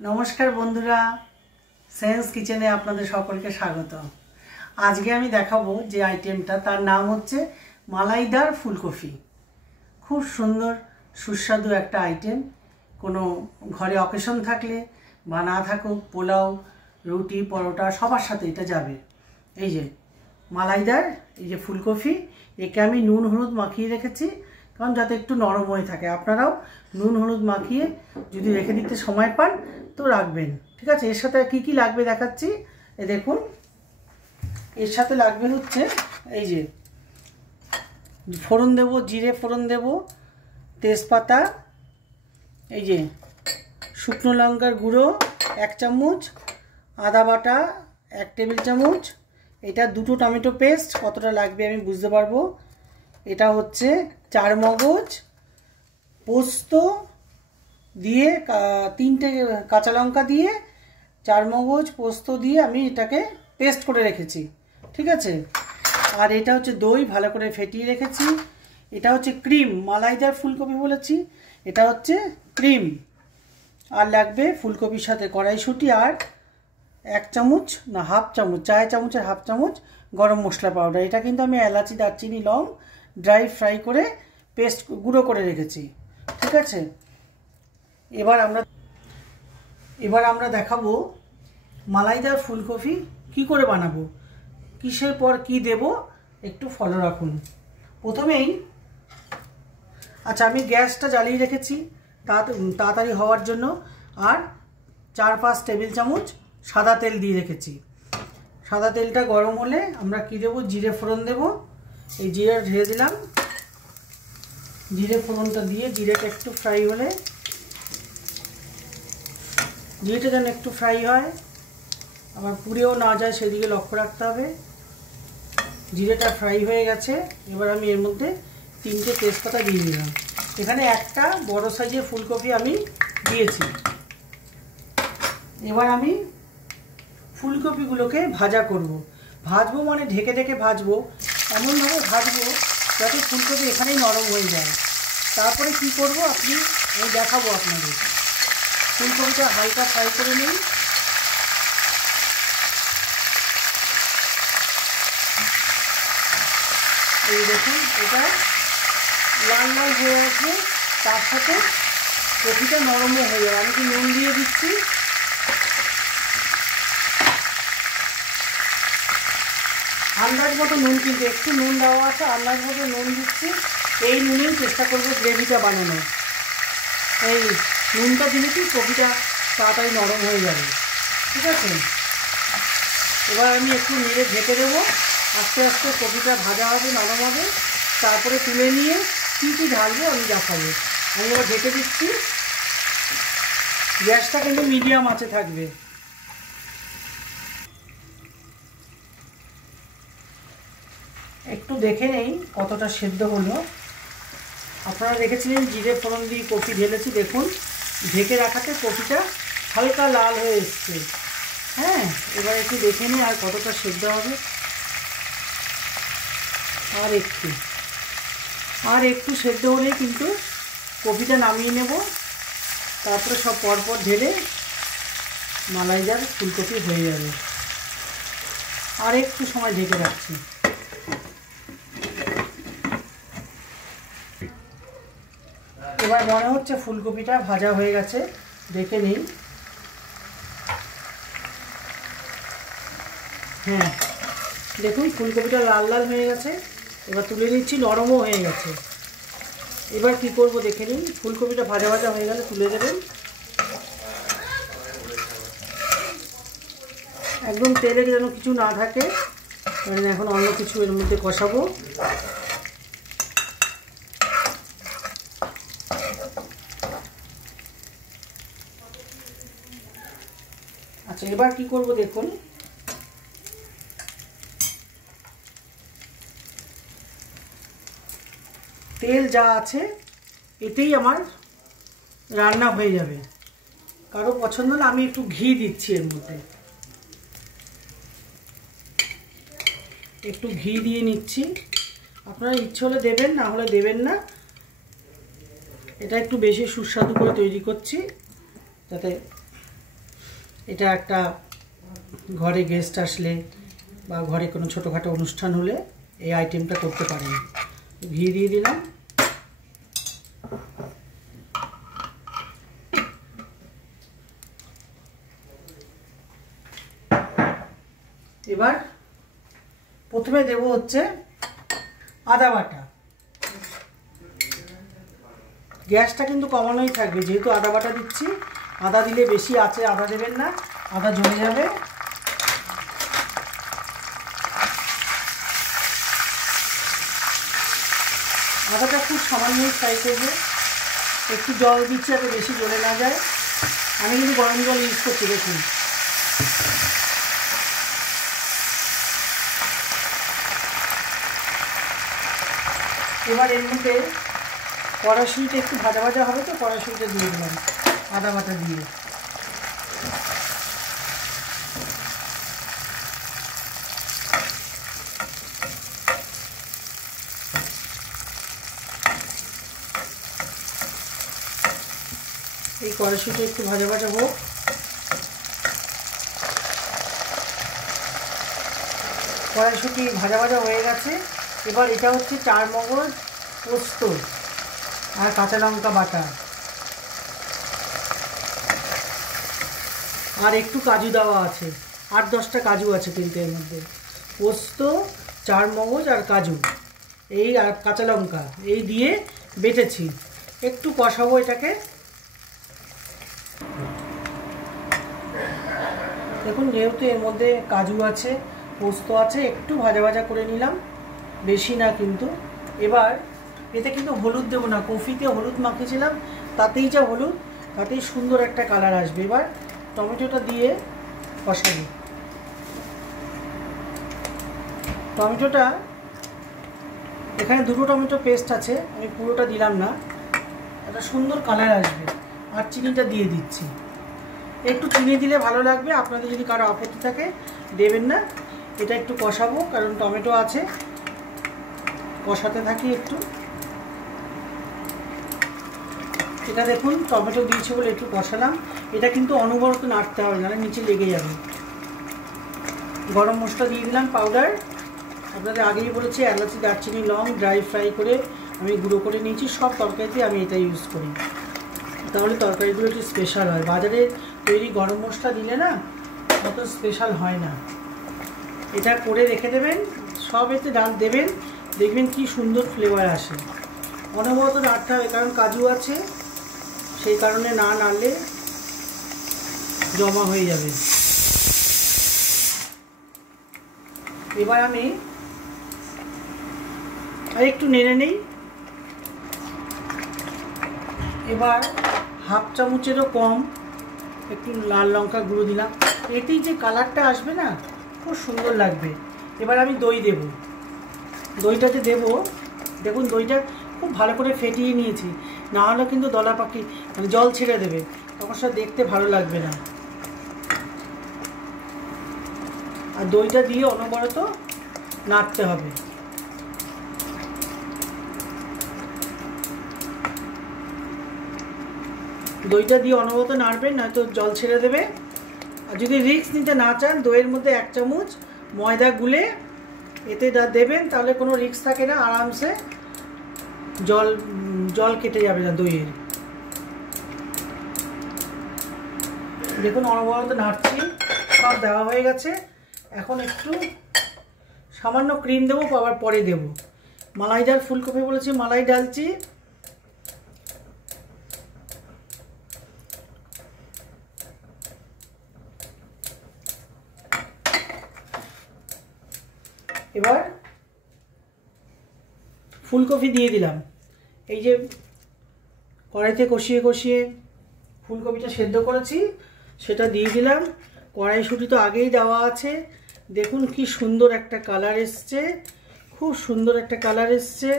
नमस्कार बंधुरा सेंस किचेने आपनादेर सकलके स्वागत। आज के आमी देखाबो जे आइटेमटा तार नाम होच्छे मालाइदार फुलकपि। खूब सुंदर सुस्वादु एक आइटेम। कोनो घरे अकेशन थाकले बा ना थाकुक पोलाओ रुटी परोटा सबार साथे एटा जाबे। এই যে মালাইদার এই যে ফুলকপি একে আমি নুন হলুদ মাখিয়ে রেখেছি কারণ যাতে একটু নরম হয়ে থাকে। আপনারাও নুন হলুদ মাখিয়ে যদি রেখে দিতে সময় পান তো রাখবেন। ঠিক আছে, এর সাথে কি কি লাগবে দেখাচ্ছি। এই দেখুন, এর সাথে লাগবে হচ্ছে এই যে ফোড়ন দেব, জিরে ফোড়ন দেব, তেজপাতা, এই যে শুকনো লঙ্কার গুঁড়ো 1 চামচ, আদা বাটা 1 টেবিল চামচ, এটা দুটো টমেটো পেস্ট, কতটা লাগবে আমি বুঝতে পারবো। এটা হচ্ছে 4 মগজ, পোস্ত দিয়ে 3টে কাঁচা লঙ্কা দিয়ে 4 মগজ পোস্ত দিয়ে আমি এটাকে পেস্ট করে রেখেছি। ঠিক আছে, আর এটা হচ্ছে দই ভালো করে ফেটিয়ে রেখেছি। এটা হচ্ছে ক্রিম, মালাইদার ফুলকপি বলেছি, এটা হচ্ছে ক্রিম। আর লাগবে ফুলকপির সাথে কড়াইশুঁটি আর 1 চামচ না হাফ চামচ, চায়ের চামচের হাফ চামচ গরম মশলা পাউডার। এটা কিন্তু আমি এলাচি দারচিনি লং ড্রাই ফ্রাই করে পেস্ট গুঁড়ো করে রেখেছি। ঠিক আছে, এবার আমরা দেখাবো মালাইদার ফুলকপি কি করে বানাবো, কিসের পর কি দেব, একটু ফলো রাখুন। প্রথমেই আচ্ছা আমি গ্যাসটা জ্বালিয়ে রেখেছি তাড়াতাড়ি হওয়ার জন্য, আর 4-5 টেবিল চামচ সাদা তেল দিয়ে রেখেছি। সাদা তেলটা গরম হলে আমরা কি দেব, জিরে ফোড়ন দেব। এই জিরে ঢেলে দিলাম। জিরে ফোড়নটা দিয়ে জিরেটা একটু ফ্রাই হলে, জিরেটা যেন একটু ফ্রাই হয়, আবার পুড়েও না যায় সেদিকে লক্ষ্য রাখতে হবে। জিরেটা ফ্রাই হয়ে গেছে, এবার আমি এর মধ্যে 3টে তেজপাতা দিয়ে দিলাম। এখানে একটা বড় সাইজের ফুলকপি আমি দিয়েছি। এবার আমি ফুলকপিগুলোকে ভাজা করব। ভাজবো মানে ঢেকে ঢেকে ভাজবো, এমনভাবে ভাজবো যাতে ফুলকপি এখানেই নরম হয়ে যায়। তারপরে কি করব আমি দেখাবো আপনাদের। ফুলকপিটা হালকা ফ্রাই করে নিই। এই দেখুন, এটা লাল লাল হয়ে আসবে, তার সাথে কপিটা নরমও হয়ে যাবে। আমি কি নুন দিয়ে দিচ্ছি, আন্দাজ মতো নুন, কিন্তু একটু নুন দেওয়া আছে, আন্দাজ মতো নুন দিচ্ছি। এই নুনেই চেষ্টা করবো গ্রেভিটা বানানো। এই নুনটা দিলে কি কপিটা তাড়াতাড়ি নরম হয়ে যাবে। ঠিক আছে, এবার আমি একটু নেড়ে ঢেকে দেবো। আস্তে আস্তে কপিটা ভাজা হবে, নরম হবে, তারপরে তুলে নিয়ে কী কী ঢালবো আমি দেখাবো। আমি এবার ঢেকে দিচ্ছি। গ্যাসটা কিন্তু মিডিয়াম আঁচে থাকবে। একটু দেখে নেই কতটা সেদ্ধ হলো। আপনারা দেখেছিলেন জিরে ফোড়ন দিয়ে কপি ঢেলেছি, দেখুন ঢেকে রাখাতে কপিটা হালকা লাল হয়ে এসছে। হ্যাঁ, এবার একটু দেখে নিই আর কতটা সেদ্ধ হবে। আর একটু সেদ্ধ হলেই কিন্তু কপিটা নামিয়ে নেব। তারপরে সব পরপর ঢেলে মালাইদার ফুলকপি হয়ে যাবে। আর একটু সময় ঢেকে রাখছি। এবার মনে হচ্ছে ফুলকপিটা ভাজা হয়ে গেছে, দেখে নিই। হ্যাঁ দেখুন, ফুলকপিটা লাল লাল হয়ে গেছে। এবার তুলে নিচ্ছি, নরমও হয়ে গেছে। এবার কি করব দেখে নিন। ফুলকপিটা ভাজা ভাজা হয়ে গেলে তুলে দেবেন। একদম তেলে যেন কিছু না থাকে, কারণ এখন অন্য কিছু এর মধ্যে কষাবো। আচ্ছা এবার কি করব দেখুন। তেল যা আছে এতেই আমার রান্না হয়ে যাবে। কারো পছন্দ না, আমি একটু ঘি দিচ্ছি এর মধ্যে, একটু ঘি দিয়ে নিচ্ছি। আপনারা ইচ্ছে হলে দেবেন, না হলে দেবেন না। এটা একটু বেশি সুস্বাদু করে তৈরি করছি যাতে এটা একটা ঘরে গেস্ট আসলে বা ঘরে কোনো ছোটোখাটো অনুষ্ঠান হলে এই আইটেমটা করতে পারেন। ঘি দিয়ে দিলাম। এবার প্রথমে দেব হচ্ছে আদা বাটা। গ্যাসটা কিন্তু কমানোই থাকবে, যেহেতু আদা বাটা দিচ্ছি। আদা দিলে বেশি আছে আদা দেবেন না, আদা জ্বলে যাবে। আদাটা খুব সামান্যই ফ্রাই করবে, একটু জল দিচ্ছি যাতে বেশি জ্বলে না যায়। আমি কিন্তু গরম জল ইউজ করছি, দেখুন। এবার এর মধ্যে কড়াইশুঁটিটা একটু ভাজা ভাজা হবে, তো কড়াইশুঁটিটা দিয়ে দিলাম আদা বাটা দিয়ে। এই কড়াইশুঁটি একটু ভাজা ভাজা হোক। কড়াইশুঁটি ভাজা ভাজা হয়ে গেছে। এবার এটা হচ্ছে চারমগজ, পোস্ত আর কাঁচা লঙ্কা বাটা, আর একটু কাজু দেওয়া আছে, 8-10টা কাজু আছে কিন্তু এর মধ্যে। পোস্ত, চারমগজ আর কাজু, এই আর কাঁচা লঙ্কা, এই দিয়ে বেটেছি। একটু কষাবো এটাকে। দেখুন, যেহেতু এর মধ্যে কাজু আছে, পোস্ত আছে, একটু ভাজা ভাজা করে নিলাম, বেশি না কিন্তু। এবার এতে কিন্তু হলুদ দেবো না, কফিতে হলুদ মাখিয়েছিলাম, তাতেই যা হলুদ, তাতেই সুন্দর একটা কালার আসবে। এবার টমেটোটা দিয়ে কষাবো। টমেটোটা এখানে 2টো টমেটো পেস্ট আছে, আমি পুরোটা দিলাম না, একটা সুন্দর কালার আসবে। আর চিনিটা দিয়ে দিচ্ছি। একটু চিনি দিলে ভালো লাগবে, আপনাদের যদি কারো আপত্তি থাকে দেবেন না। এটা একটু কষাবো, কারণ টমেটো আছে, কষাতে থাকি একটু। এটা দেখুন, টমেটো দিয়েছি বলে একটু কষালাম। এটা কিন্তু অনবরত নাড়তে হবে, নাহলে নিচে লেগে যাবে। গরম মশলা দিয়ে দিলাম পাউডার। আপনাদের আগেই বলেছি, এলাচি, দারচিনি, লং ড্রাই ফ্রাই করে আমি গুঁড়ো করে নিয়েছি। সব তরকারিতে আমি এটা ইউজ করি, তাহলে তরকারিগুলো একটু স্পেশাল হয়। বাজারে তৈরি গরম মশলা দিলে না অত স্পেশাল হয় না। এটা করে রেখে দেবেন, সব এতে ডাল দেবেন, দেখবেন কি সুন্দর ফ্লেভার আসে। অনবরত নাড়তে হবে, কারণ কাজু আছে, সেই কারণে না নাড়লে জমা হয়ে যাবে। এবার আমি আর একটু নেড়ে নেই। এবার 1/2 চামচেরও কম একটু লাল লঙ্কা গুঁড়ো দিলাম। এতেই যে কালারটা আসবে না, খুব সুন্দর লাগবে। এবার আমি দই দেব। দইটা যে দেবো, দেখুন দইটা খুব ভালো করে ফেটিয়ে নিয়েছি, না হলে কিন্তু দলা পাখি মানে জল ছেড়ে দেবে, তখন সেটা দেখতে ভালো লাগবে না। আর দইটা দিয়ে অনবরত নাড়তে হবে। দইটা দিয়ে অনবরত নাড়বেন, নয়তো জল ছেড়ে দেবে। আর যদি রিস্ক নিতে না চান, দইয়ের মধ্যে 1 চামচ ময়দা গুলে এতে দেবেন, তাহলে কোনো রিস্ক থাকে না, আরামসে জল কেটে যাবে না দইয়ের। দেখুন অনবরত নাড়ছি, সব দেওয়া হয়ে গেছে। এখন একটু সামান্য ক্রিম দেবো, আবার পরে দেবো। মালাইদার ফুলকপি বলেছি, মালাই ডালছি। এবার ফুলকপি দিয়ে দিলাম। এই যে কড়াইতে কষিয়ে কষিয়ে ফুলকপিটা সেদ্ধ করেছি, সেটা দিয়ে দিলাম। কড়াইশুঁটি তো আগেই দেওয়া আছে। দেখুন কি সুন্দর একটা কালার এসছে, খুব সুন্দর একটা কালার এসছে।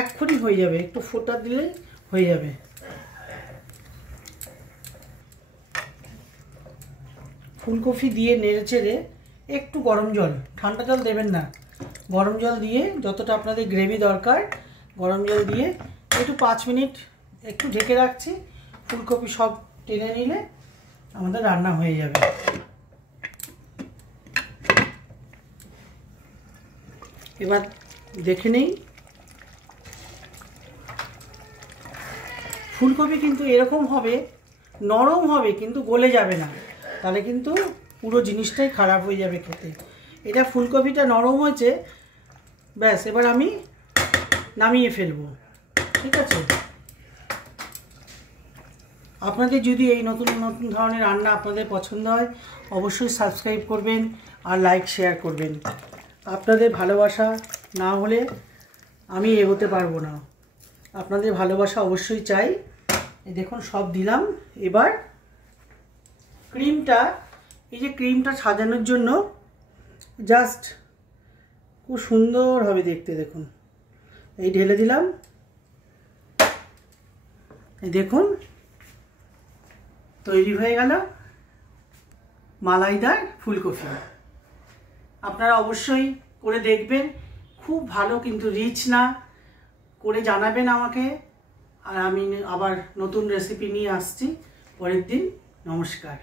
এক্ষুনি হয়ে যাবে, একটু ফোটা দিলে হয়ে যাবে। ফুলকপি দিয়ে নেড়ে চেড়ে একটু গরম জল, ঠান্ডা জল দেবেন না, গরম জল দিয়ে যতটা আপনাদের গ্রেভি দরকার, গরম জল দিয়ে একটু 5 মিনিট একটু ঢেকে রাখছি। ফুলকপি সব টেনে নিলে আমাদের রান্না হয়ে যাবে। এবার দেখে নেই, ফুলকপি কিন্তু এরকম হবে, নরম হবে কিন্তু গলে যাবে না, তাহলে কিন্তু পুরো জিনিসটাই খারাপ হয়ে যাবে খেতে। এটা ফুলকপিটা নরম হয়েছে, ব্যাস এবার আমি নামিয়ে ফেলবো। ঠিক আছে, আপনাদের যদি এই নতুন নতুন ধরনের রান্না আপনাদের পছন্দ হয় অবশ্যই সাবস্ক্রাইব করবেন আর লাইক শেয়ার করবেন। আপনাদের ভালোবাসা না হলে আমি এগোতে পারবো না, আপনাদের ভালোবাসা অবশ্যই চাই। এই দেখুন সব দিলাম। এবার ক্রিমটা, এই যে ক্রিমটা সাজানোর জন্য জাস্ট খুব সুন্দর হবে দেখতে, দেখুন এই ঢেলে দিলাম। এই দেখুন তৈরি হয়ে গেল মালাইদার ফুলকপি। আপনারা অবশ্যই করে দেখবেন, খুব ভালো কিন্তু রিচ না, করে জানাবেন আমাকে। আর আমি আবার নতুন রেসিপি নিয়ে আসছি পরের দিন। নমস্কার।